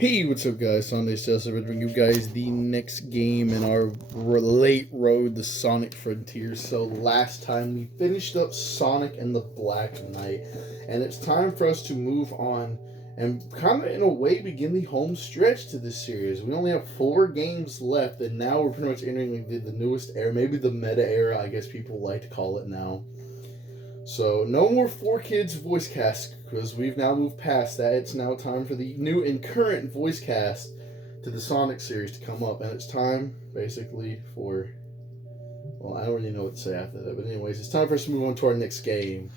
Hey, what's up, guys? Sunday's Joseph bringing you guys the next game in our late road, the Sonic Frontier. So last time we finished up Sonic and the Black Knight, and it's time for us to move on and kind of in a way begin the home stretch to this series. We only have 4 games left, and now we're pretty much entering the newest era, maybe the meta era, I guess people like to call it now. So, no more 4Kids voice cast, because we've now moved past that. It's now time for the new and current voice cast to the Sonic series to come up. And it's time, basically, for... Well, I don't really know what to say after that. But anyways, it's time for us to move on to our next game.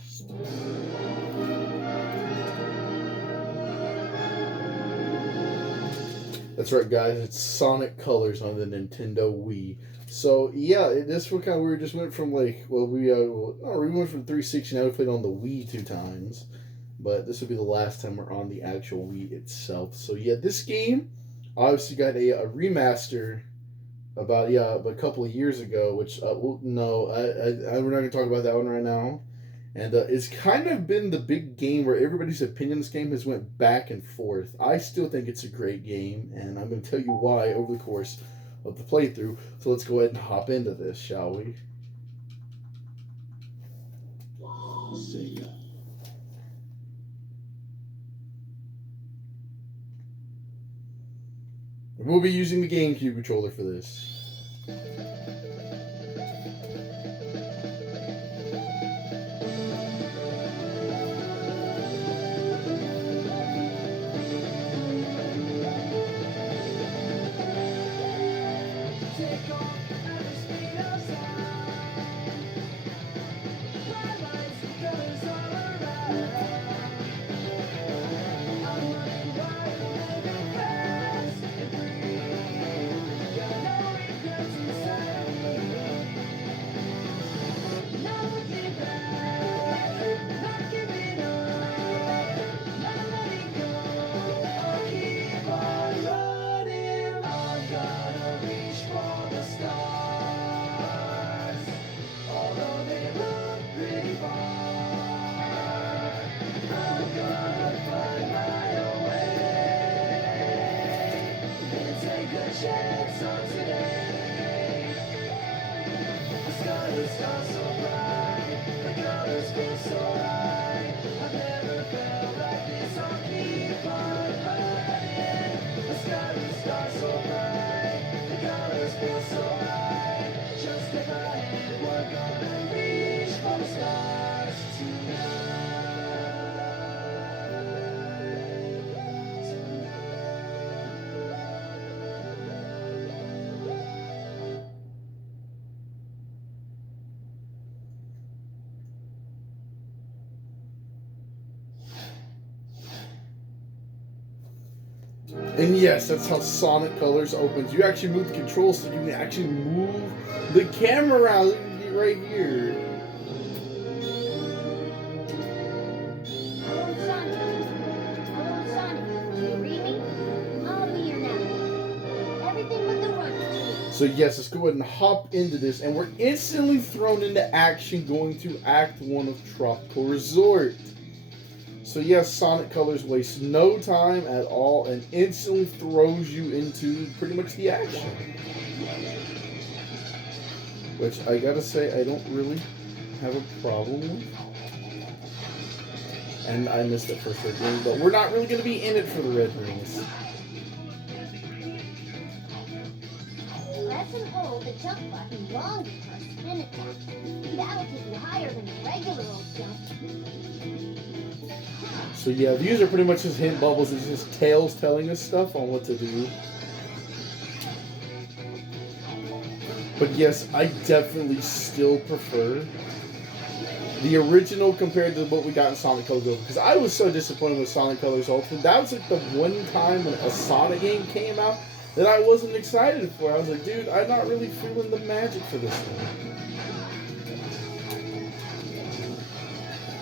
That's right, guys. It's Sonic Colors on the Nintendo Wii. So yeah, this was kind of weird. Just went from like, well, we went from 360. Now we played on the Wii 2 times, but this will be the last time we're on the actual Wii itself. So yeah, this game obviously got a remaster about a couple of years ago. Which we're not gonna talk about that one right now. And it's kind of been the big game where everybody's opinion on this game has went back and forth. I still think it's a great game, and I'm going to tell you why over the course of the playthrough. So let's go ahead and hop into this, shall we? Sega. We'll be using the GameCube controller for this. And yes, that's how Sonic Colors opens. You actually move the controls so you can actually move the camera around right here. Hello, Sonic. Hello, Sonic. Do you read me? I'll be here now. Everything but the run. So yes, let's go ahead and hop into this, and we're instantly thrown into action going to Act 1 of Tropical Resort. So yes, Sonic Colors wastes no time at all and instantly throws you into pretty much the action. Which I gotta say, I don't really have a problem with. And I missed that first red ring, but we're not really gonna be in it for the red rings. Press and hold the jump button long to spin attack. That'll take you higher than a regular old jump. So yeah, these are pretty much just hint bubbles. It's just Tails telling us stuff on what to do. But yes, I definitely still prefer the original compared to what we got in Sonic Colors Ultimate. Because I was so disappointed with Sonic Colors Ultimate. That was like the one time when a Sonic game came out that I wasn't excited for. I was like, dude, I'm not really feeling the magic for this one.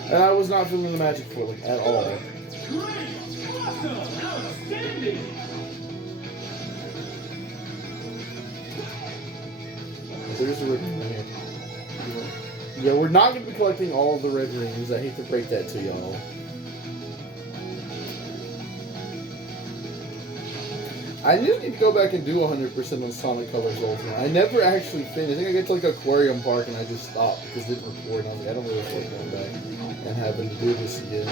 And I was not feeling the magic for it, like, at all. Great! Awesome! Outstanding! There's a red ring right here. Yeah, we're not going to be collecting all of the red rings. I hate to break that to y'all. I just need to go back and do 100% on Sonic Colors Ultimate. I never actually finished. I think I get to like Aquarium Park and I just stopped because it didn't record. And I was like, I don't really feel like going back and having to do this again.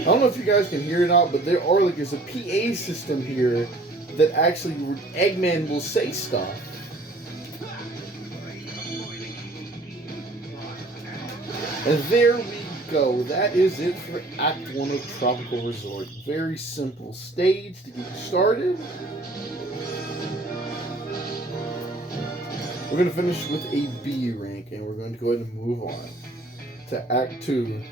I don't know if you guys can hear it or not, but there's a PA system here that actually Eggman will say stuff. And there we go. That is it for Act 1 of Tropical Resort. Very simple stage to get started. We're going to finish with a B rank, and we're going to go ahead and move on to Act 2.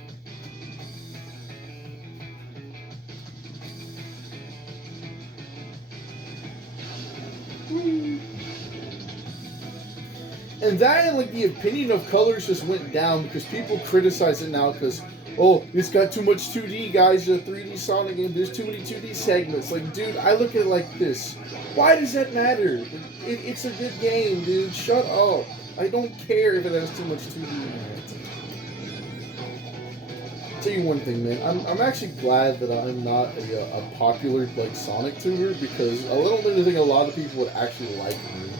And that and like the opinion of colors just went down because people criticize it now because, oh, it's got too much 2D, guys. The 3D Sonic game, there's too many 2D segments. Like, dude, I look at it like this. Why does that matter? It's a good game, dude. Shut up. I don't care if it has too much 2D in it. I'll tell you one thing, man. I'm actually glad that I'm not a popular like Sonic tuber because I don't really think a lot of people would actually like me.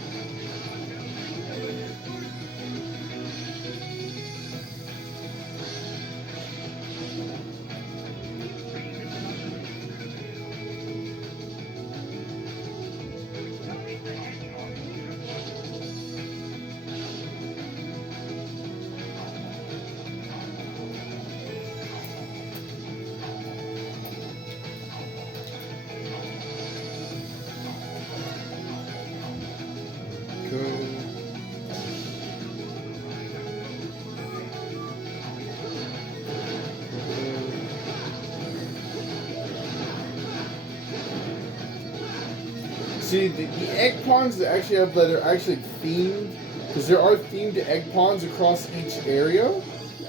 See, the egg ponds that actually have that are actually themed, because there are themed egg ponds across each area,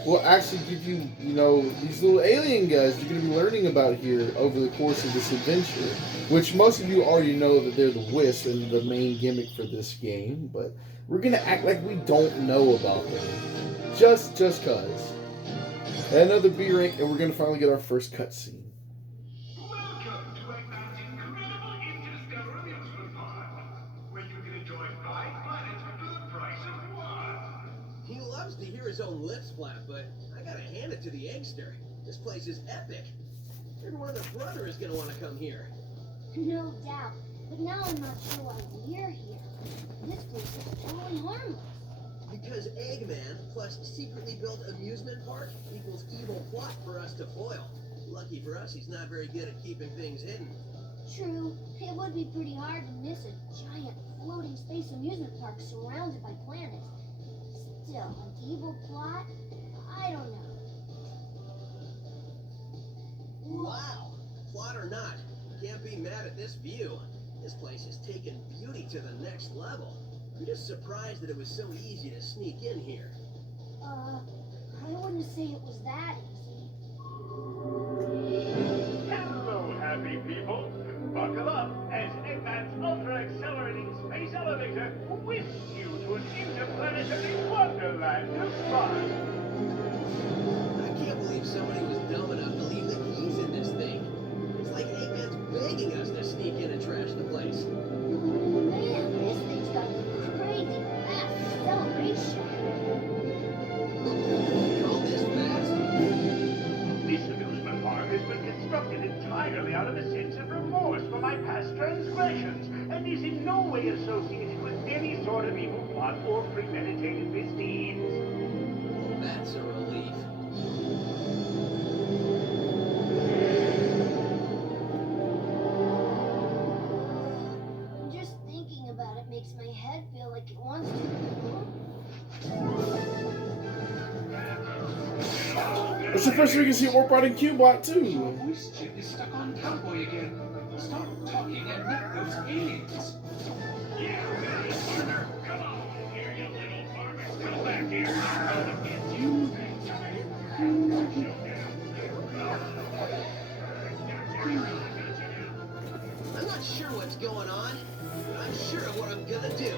will actually give you, you know, these little alien guys you're going to be learning about here over the course of this adventure, which most of you already know that they're the Wisp and the main gimmick for this game, but we're going to act like we don't know about them, just cause. And another B rank, and we're going to finally get our first cutscene. He loves to hear his own lips flap, but I gotta hand it to the Eggster. This place is epic. Everyone and their brother is gonna want to come here. No doubt. But now I'm not sure why we're here. This place is totally harmless. Because Eggman plus secretly built amusement park equals evil plot for us to foil. Lucky for us, he's not very good at keeping things hidden. True, it would be pretty hard to miss a giant floating space amusement park surrounded by planets. Still, an evil plot? I don't know. Wow! Plot or not, can't be mad at this view. This place has taken beauty to the next level. I'm just surprised that it was so easy to sneak in here. I wouldn't say it was that easy. Hello, happy people. Buckle up as Eggman's ultra-accelerating space elevator whisks you to an interplanetary wonderland of fun. I can't believe somebody was dumb enough to leave the keys in this thing. It's like Eggman's begging us to sneak in and trash the place. Man, this thing's got a crazy fast acceleration. All this fast? This amusement park has been constructed entirely out of a sense of remorse for my past transgressions, and is in no way associated with any sort of evil plot or premeditated misdeeds. Well, that's a relief. Just thinking about it makes my head feel like it wants to. It's the first we can see Warpod and Cubot too. Your voice chip is stuck on Cowboy again. Stop talking and meet those aliens. Yeah, partner, come on here, you little farmer. Come back here. I'll get you. I'm not sure what's going on, but I'm sure of what I'm gonna do.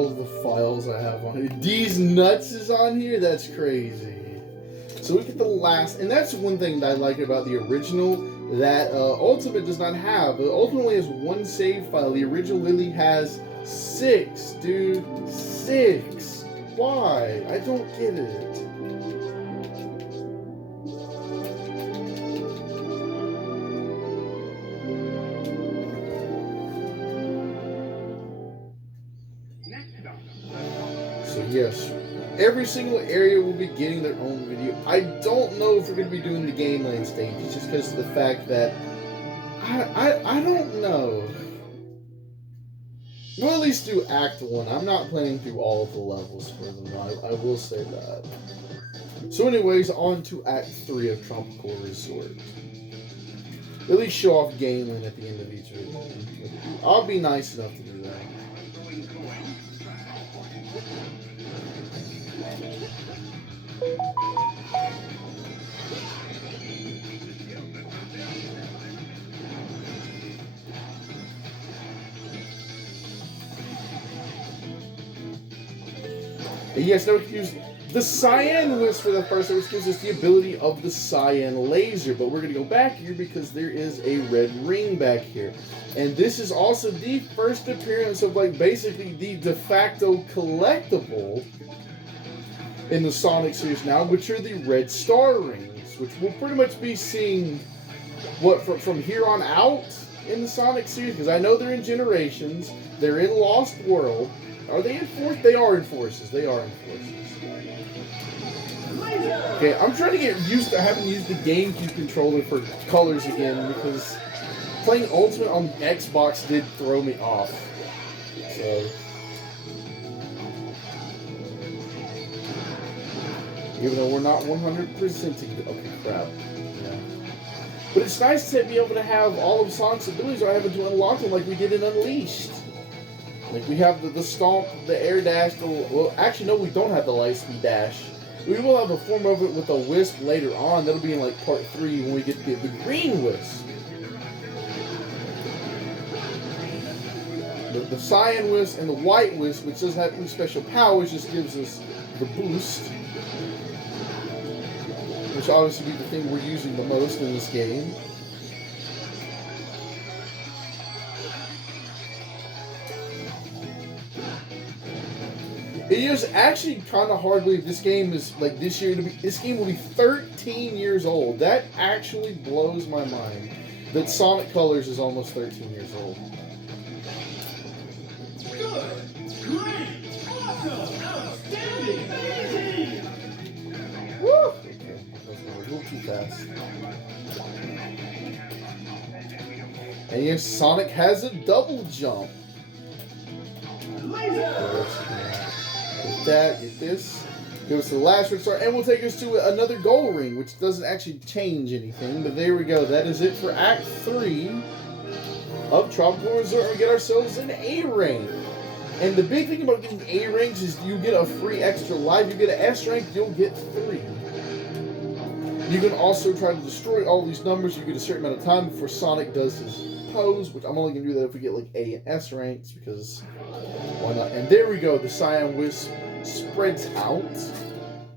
all of the files I have on here. These nuts is on here? That's crazy. So we get the last, and that's one thing that I like about the original that Ultimate does not have. The Ultimate only has one save file. The original literally has 6, dude. 6. Why? I don't get it. So yes, every single area will be getting their own video. I don't know if we're going to be doing the game land stages just because of the fact that I don't know. We'll at least do Act 1. I'm not playing through all of the levels for them. I will say that. So anyways, on to Act 3 of Tropical Resort. At least show off Galen at the end of each video. I'll be nice enough to do that. And yes, now we can use the cyan wisp for the first, which gives us the ability of the cyan laser. But we're going to go back here because there is a red ring back here. And this is also the first appearance of, like, basically the de facto collectible in the Sonic series now, which are the red star rings, which we'll pretty much be seeing what from here on out in the Sonic series, because I know they're in Generations, they're in Lost World. Are they in Forces? They are in Forces. They are in Forces. Okay, I'm trying to get used to having used the GameCube controller for colors again, because playing Ultimate on the Xbox did throw me off. So, even though we're not 100%ing it. Okay, crap. Yeah. But it's nice to be able to have all of Sonic's abilities without having to unlock them like we did in Unleashed. Like, we have the stomp, the air dash, well, actually, no, we don't have the light speed dash. We will have a form of it with a wisp later on. That'll be in, like, part 3 when we get the green wisp. The cyan wisp and the white wisp, which doesn't have any special powers, just gives us the boost. Which obviously be the thing we're using the most in this game. It is actually kind of hard to believe this game is, like, this year, this game will be 13 years old. That actually blows my mind. That Sonic Colors is almost 13 years old. Good, great, awesome, outstanding, amazing! Woo! Okay, that's a little too fast. And yes, Sonic has a double jump. Laser! Get that, get this. Give us the last red star, and we'll take us to another gold ring, which doesn't actually change anything. But there we go. That is it for Act 3 of Tropical Resort. We get ourselves an A ring. And the big thing about getting A rings is you get a free extra life. You get an S rank, you'll get 3. You can also try to destroy all these numbers. You get a certain amount of time before Sonic does his pose, which I'm only going to do that if we get like A and S ranks, because why not? And there we go. The cyan wisp spreads out.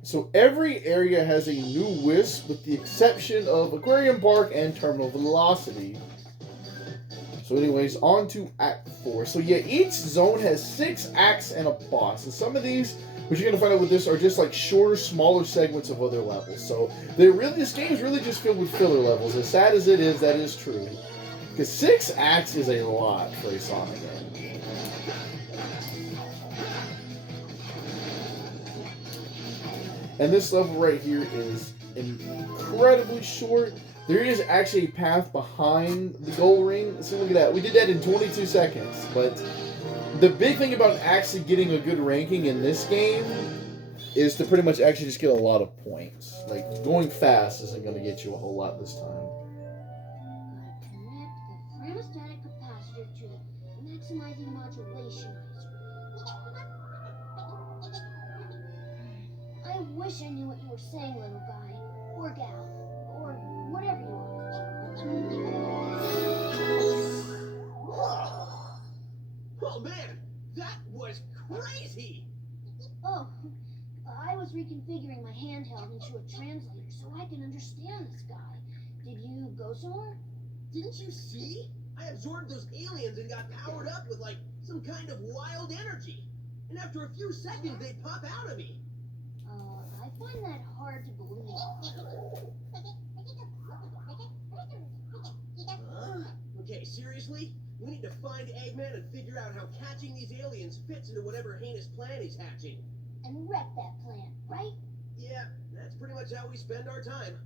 So every area has a new wisp, with the exception of Aquarium Park and Terminal Velocity. So anyways, on to Act 4. So yeah, each zone has 6 acts and a boss. And some of these, which you're going to find out with this, are just like shorter, smaller segments of other levels. So this game is really just filled with filler levels. As sad as it is, that is true. Because 6 acts is a lot for a Sonic game. And this level right here is incredibly short. There is actually a path behind the gold ring. So look at that. We did that in 22 seconds. But the big thing about actually getting a good ranking in this game is to pretty much actually just get a lot of points. Like, going fast isn't going to get you a whole lot this time. Connect the thermostatic capacitor to the maximizing modulation. I wish I knew what you were saying, little guy. Or gal. Or whatever you are. Oh man, That was crazy! Oh, I was reconfiguring my handheld into a translator so I can understand this guy. Did you go somewhere? Didn't you see? I absorbed those aliens and got powered up with, like, some kind of wild energy. And after a few seconds, they'd pop out of me. I find that hard to believe. Huh? Okay, seriously? We need to find Eggman and figure out how catching these aliens fits into whatever heinous plan he's hatching. And wreck that plan, right? Yeah, that's pretty much how we spend our time.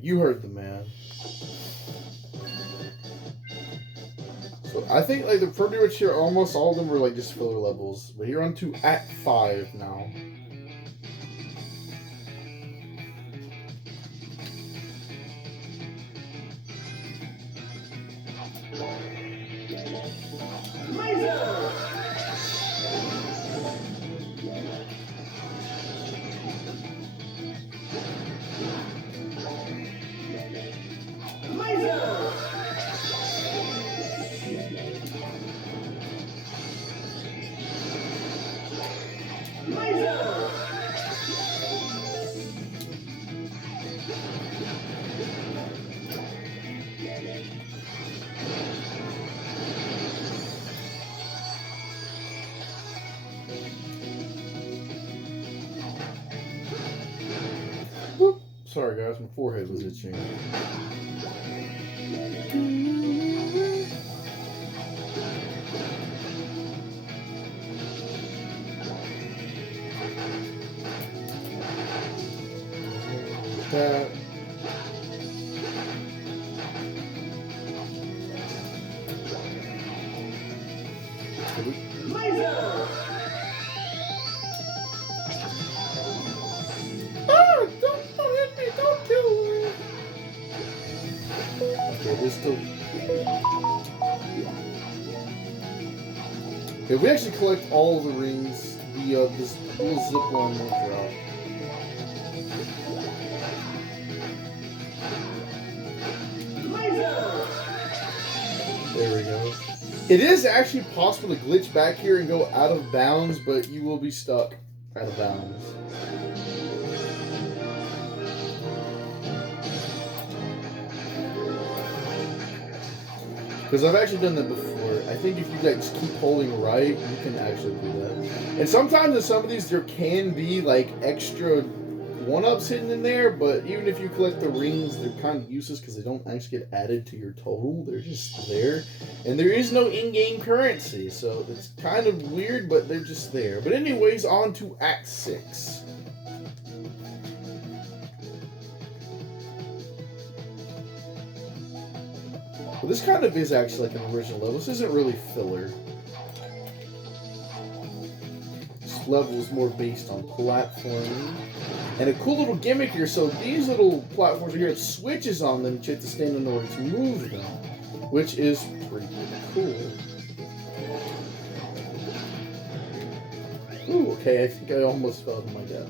You heard the man. So I think like they're pretty much here. Almost all of them were like just filler levels, but you're on to Act 5 now. Sorry guys, my forehead was itching. That. If we actually collect all of the rings, this little zip line will drop. There we go. It is actually possible to glitch back here and go out of bounds, but you will be stuck out of bounds. Because I've actually done that before. I think if you just keep holding right, you can actually do that. And sometimes in some of these, there can be like extra one-ups hidden in there, but even if you collect the rings, they're kind of useless because they don't actually get added to your total. They're just there. And there is no in-game currency, so it's kind of weird, but they're just there. But anyways, on to Act 6. Well, this kind of is actually like an original level. This isn't really filler. This level is more based on platforming. And a cool little gimmick here. So these little platforms here have switches on them that you have to stand in order to move them. Which is pretty cool. Ooh, okay, I think I almost fell to my death.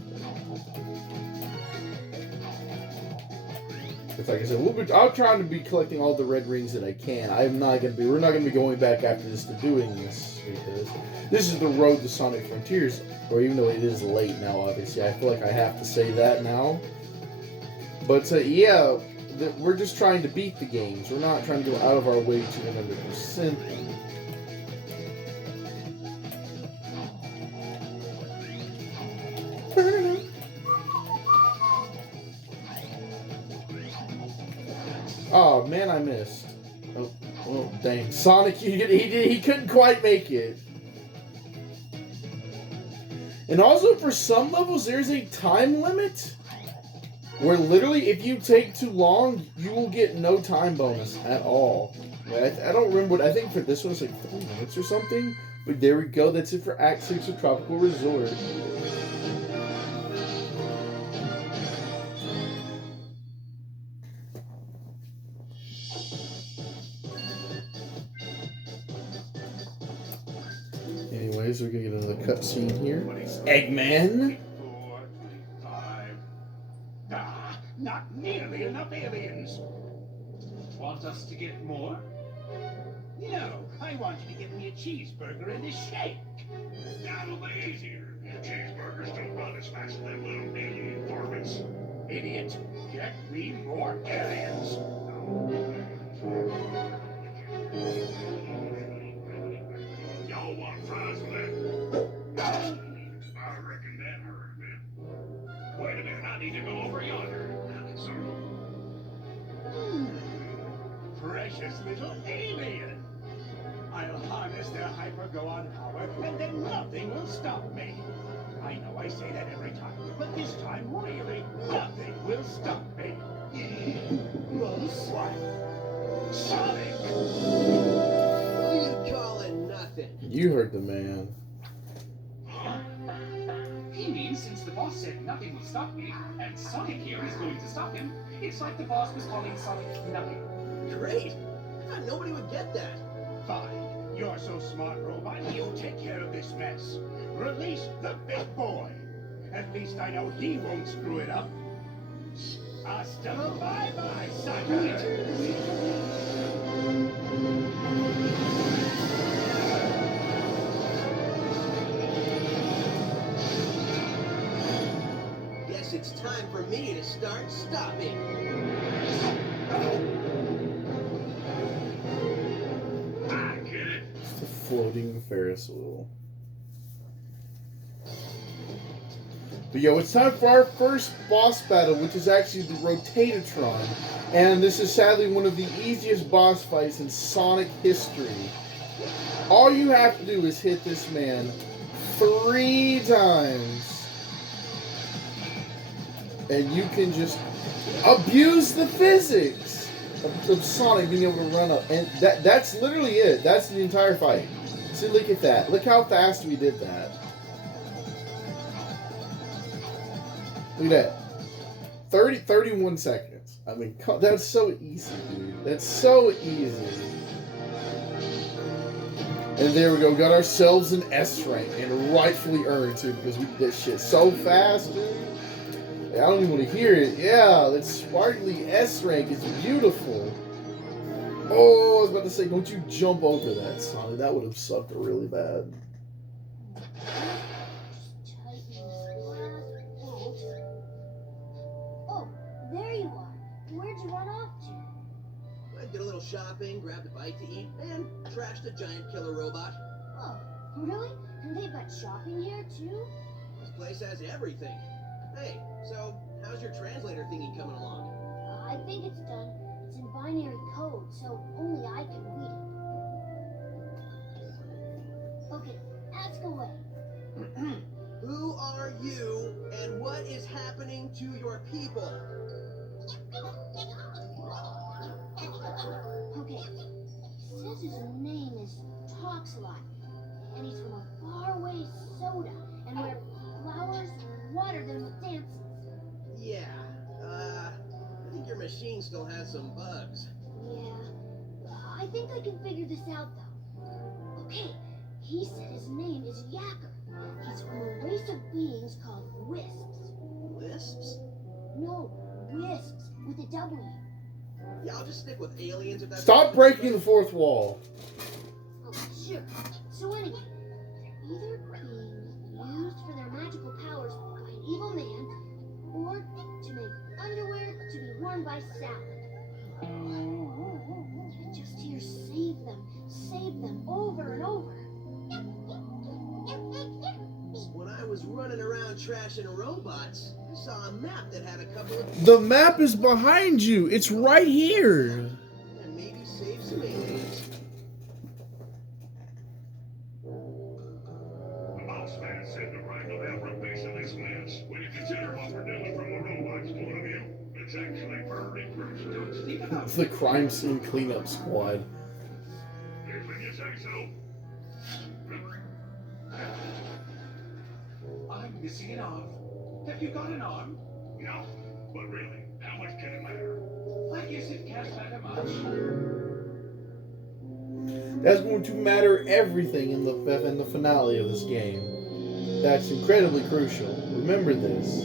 It's like I said, I'm trying to be collecting all the red rings that I can. We're not gonna be going back after this to doing this because this is the road to Sonic Frontiers. Or even though it is late now, obviously, I feel like I have to say that now. But yeah, we're just trying to beat the games. We're not trying to go out of our way to 100%. Oh man, I missed. Oh dang. Sonic, he couldn't quite make it. And also, for some levels, there's a time limit where literally, if you take too long, you will get no time bonus at all. I don't remember what, I think for this one it's like 3 minutes or something. But there we go, that's it for Act 6 of Tropical Resort. Anyways, we're gonna get another cutscene here. Eggman! 4, 5. Ah, not nearly enough aliens. Want us to get more? No, I want you to get me a cheeseburger and a shake. That'll be easier. Cheeseburgers don't run as fast as them little alien varmints. Idiot, get me more aliens. Y'all want fries with that? No. I reckon that hurt a bit. Wait a minute, I need to go over yonder. Sorry. Precious little alien. I'll harness their hyper-go-on power, and then nothing will stop me. I know I say that every time, but this time, really, nothing will stop me. What? Sonic! What are you calling nothing? You heard the man. He means since the boss said nothing will stop me, and Sonic here is going to stop him, it's like the boss was calling Sonic nothing. Great. I thought nobody would get that. Fine. You're so smart, robot. You take care of this mess. Release the big boy. At least I know he won't screw it up. Hasta bye-bye, sucker. Guess it's time for me to start stopping. I get it. It's a floating Ferris wheel. But yo, it's time for our first boss battle, which is actually the Rotatatron. And this is sadly one of the easiest boss fights in Sonic history. All you have to do is hit this man 3 times. And you can just abuse the physics of Sonic being able to run up. And that's literally it. That's the entire fight. See, look at that. Look how fast we did that. Look at that. 31 seconds. I mean, that's so easy, dude. That's so easy. And there we go. Got ourselves an S rank. And rightfully earned, too, because we did this shit so fast, dude. I don't even want to hear it. Yeah, that sparkly S rank is beautiful. Oh, I was about to say, don't you jump over that, Sonic. That would have sucked really bad. Oh, there you are. Where'd you run off to? I did a little shopping, grabbed a bite to eat, and trashed a giant killer robot. Oh, really? And they've got shopping here too? This place has everything. Hey, so how's your translator thingy coming along? I think it's done. It's in binary code, so only I can read it. Okay, ask away. Who are you, and what is happening to your people? Okay, he says his name is Talks a Lot, and he's from a faraway soda, and where flowers water them with dances. Yeah, I think your machine still has some bugs. Yeah, I think I can figure this out though. Okay, he said his name is Yacker. He's from a race of beings called Wisps. Lisps? No, Wisps with a W. Yeah, I'll just stick with aliens if that's... Stop breaking the fourth wall. Oh, sure. So anyway, they're either being used for their magical powers by an evil man, or to make underwear to be worn by Salad. I just hear save them over and over. When I was running around trashing robots, I saw a map that had a couple of... The map is behind you. It's right here. And maybe save some aliens. The boss man said to wrangle every piece of this mess. When you consider what we're doing from a robot's point of view, it's actually very crucial. The crime scene cleanup squad. If you say so. I'm missing an arm. Have you got an arm? No, but really, how much can it matter? I guess it can't matter much. That's going to matter everything in the finale of this game. That's incredibly crucial. Remember this.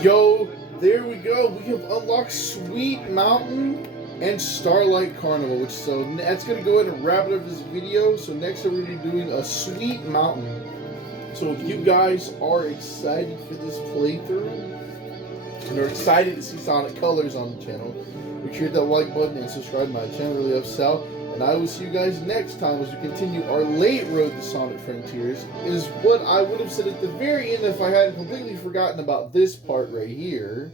Yo, there we go. We have unlocked Sweet Mountain and Starlight Carnival, which so that's gonna go ahead and wrap it up this video. So next we're gonna be doing a Sweet Mountain. So if you guys are excited for this playthrough and are excited to see Sonic Colors on the channel, make sure to hit that like button and subscribe to my channel. Really helps out. And I will see you guys next time as we continue our late road to Sonic Frontiers. Is what I would have said at the very end if I hadn't completely forgotten about this part right here.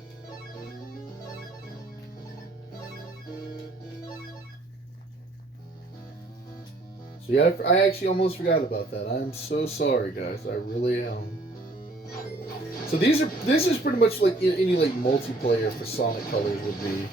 So yeah, I actually almost forgot about that. I'm so sorry, guys. I really am. So this is pretty much like any like multiplayer for Sonic Colors would be.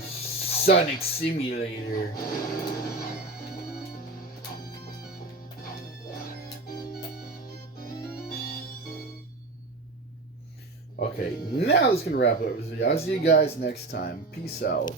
Sonic Simulator. Okay, now that's gonna wrap it up. I'll see you guys next time. Peace out.